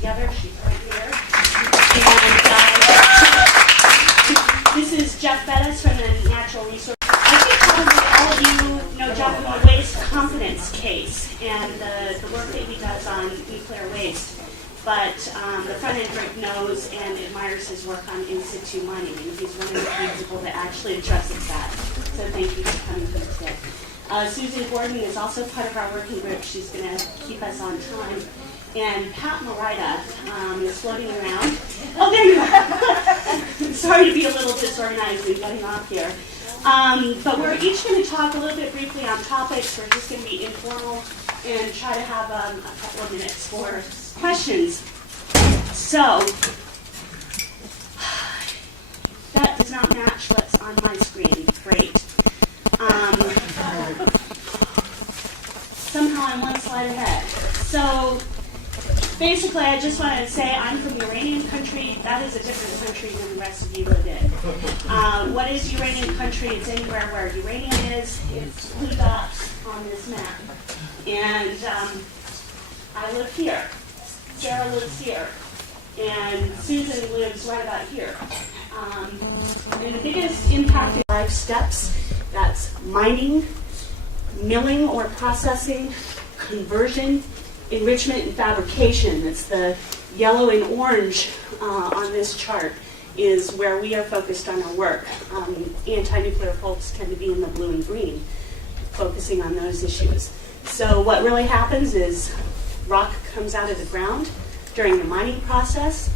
together. She's right here. And this is Jeff Bettis from the Natural Resources. I think probably all of you know Jeff from the waste confidence case and the work that he does on nuclear waste. But the front end group knows and admires his work on in-situ mining, and he's one of the few people that actually addresses that. So thank you for coming here today. Susan Gordon is also part of our working group. She's going to keep us on time. And Pat Morita is floating around. Oh, there you are. Sorry to be a little disorganized and getting off here. But we're each going to talk a little bit briefly on topics. We're just going to be informal and try to have a couple of minutes for questions. So, that does not match what's on my screen. Great. Somehow I'm one slide ahead. So, basically, I just wanted to say I'm from uranium country. That is a different country than the rest of you live in. What is uranium country? It's anywhere where uranium is. It's blue dots on this map. And I live here. Sarah lives here. And Susan lives right about here. And the biggest impact is 5 steps. That's mining, milling or processing, conversion, enrichment, and fabrication. That's the yellow and orange on this chart is where we are focused on our work. Anti-nuclear folks tend to be in the blue and green, focusing on those issues. So what really happens is rock comes out of the ground during the mining process.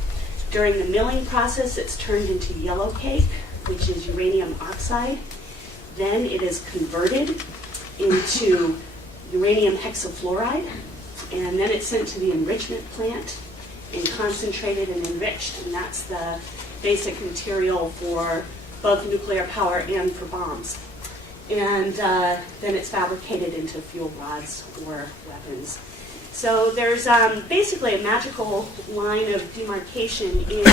During the milling process, it's turned into yellow cake, which is uranium oxide. Then it is converted into uranium hexafluoride, and then it's sent to the enrichment plant and concentrated and enriched, and that's the basic material for both nuclear power and for bombs. And then it's fabricated into fuel rods or weapons. So there's basically a magical line of demarcation in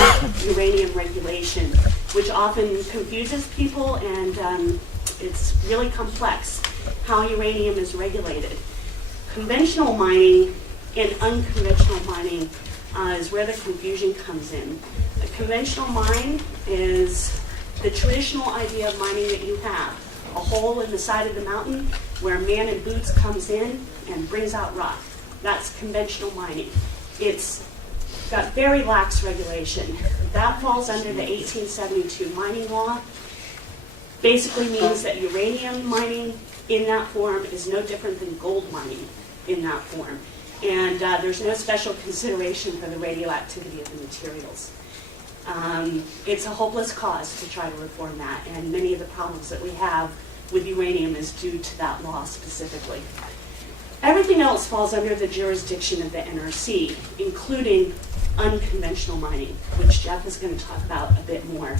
uranium regulation, which often confuses people, and it's really complex how uranium is regulated. Conventional mining and unconventional mining is where the confusion comes in. A conventional mine is the traditional idea of mining that you have. A hole in the side of the mountain where a man in boots comes in and brings out rock. That's conventional mining. It's got very lax regulation. That falls under the 1872 mining law. Basically means that uranium mining in that form is no different than gold mining in that form. And there's no special consideration for the radioactivity of the materials. It's a hopeless cause to try to reform that, and many of the problems that we have with uranium is due to that law specifically. Everything else falls under the jurisdiction of the NRC, including unconventional mining, which Jeff is going to talk about a bit more.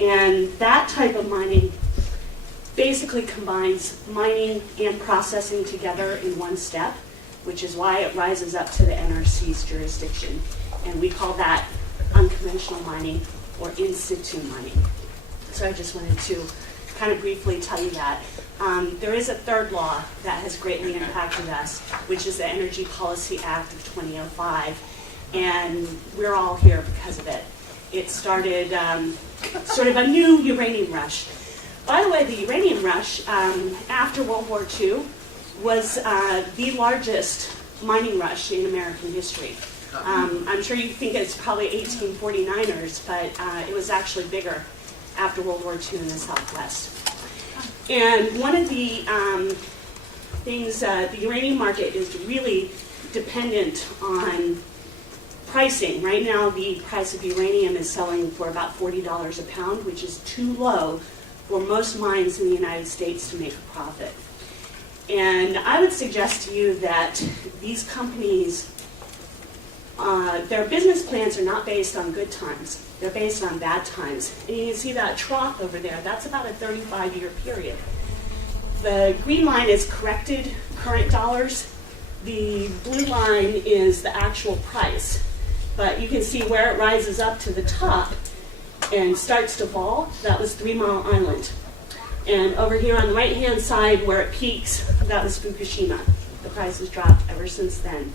And that type of mining basically combines mining and processing together in one step, which is why it rises up to the NRC's jurisdiction. And we call that unconventional mining or in situ mining. So I just wanted to kind of briefly tell you that. There is a third law that has greatly impacted us, which is the Energy Policy Act of 2005, and we're all here because of it. It started sort of a new uranium rush. By the way, the uranium rush after World War II was the largest mining rush in American history. I'm sure you think it's probably 1849ers, but it was actually bigger after World War II in the Southwest. And one of the things, the uranium market is really dependent on pricing. Right now, the price of uranium is selling for about $40 a pound, which is too low for most mines in the United States to make a profit. And I would suggest to you that these companies, their business plans are not based on good times. They're based on bad times. And you can see that trough over there. That's about a 35-year period. The green line is corrected current dollars. The blue line is the actual price. But you can see where it rises up to the top and starts to fall. That was 3 Mile Island. And over here on the right-hand side where it peaks, that was Fukushima. The price has dropped ever since then.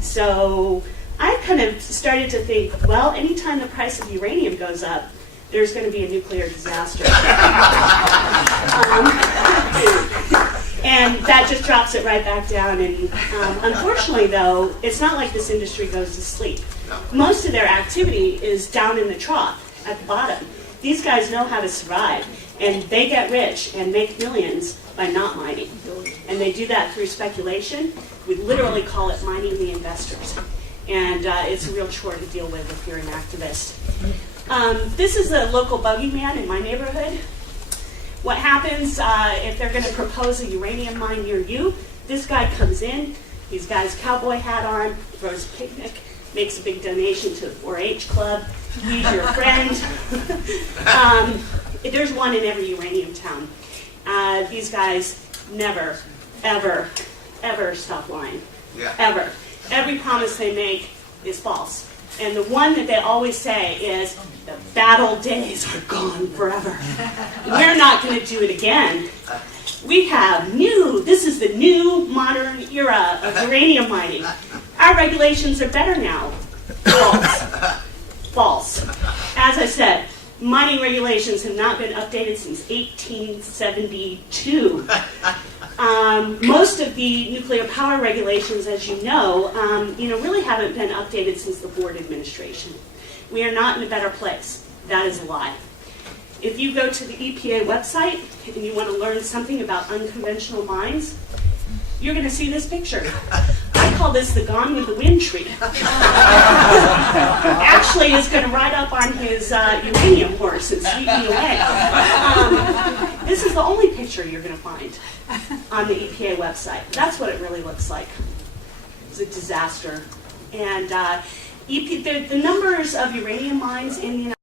So I kind of started to think, well, anytime the price of uranium goes up, there's going to be a nuclear disaster. And that just drops it right back down. And unfortunately, though, it's not like this industry goes to sleep. Most of their activity is down in the trough, at the bottom. These guys know how to survive, and they get rich and make millions by not mining. And they do that through speculation. We literally call it mining the investors. And it's a real chore to deal with if you're an activist. This is a local bogeyman in my neighborhood. What happens if they're going to propose a uranium mine near you? This guy comes in, he's got his cowboy hat on, throws a picnic, makes a big donation to the 4-H club. He's your friend. There's one in every uranium town. These guys never, ever, ever stop lying. Yeah. Ever. Every promise they make is false. And the one that they always say is, the bad old days are gone forever. We're not going to do it again. We have this is the new modern era of uranium mining. Our regulations are better now. False. False. As I said, mining regulations have not been updated since 1872. Most of the nuclear power regulations, as you know, really haven't been updated since the Ford administration. We are not in a better place. That is a lie. If you go to the EPA website and you want to learn something about unconventional mines, you're going to see this picture. I call this the Gone with the Wind tree. Actually, it's going to ride up on his uranium horse and sweep me away. This is the only picture you're going to find on the EPA website. That's what it really looks like. It's a disaster. And the numbers of uranium mines in the United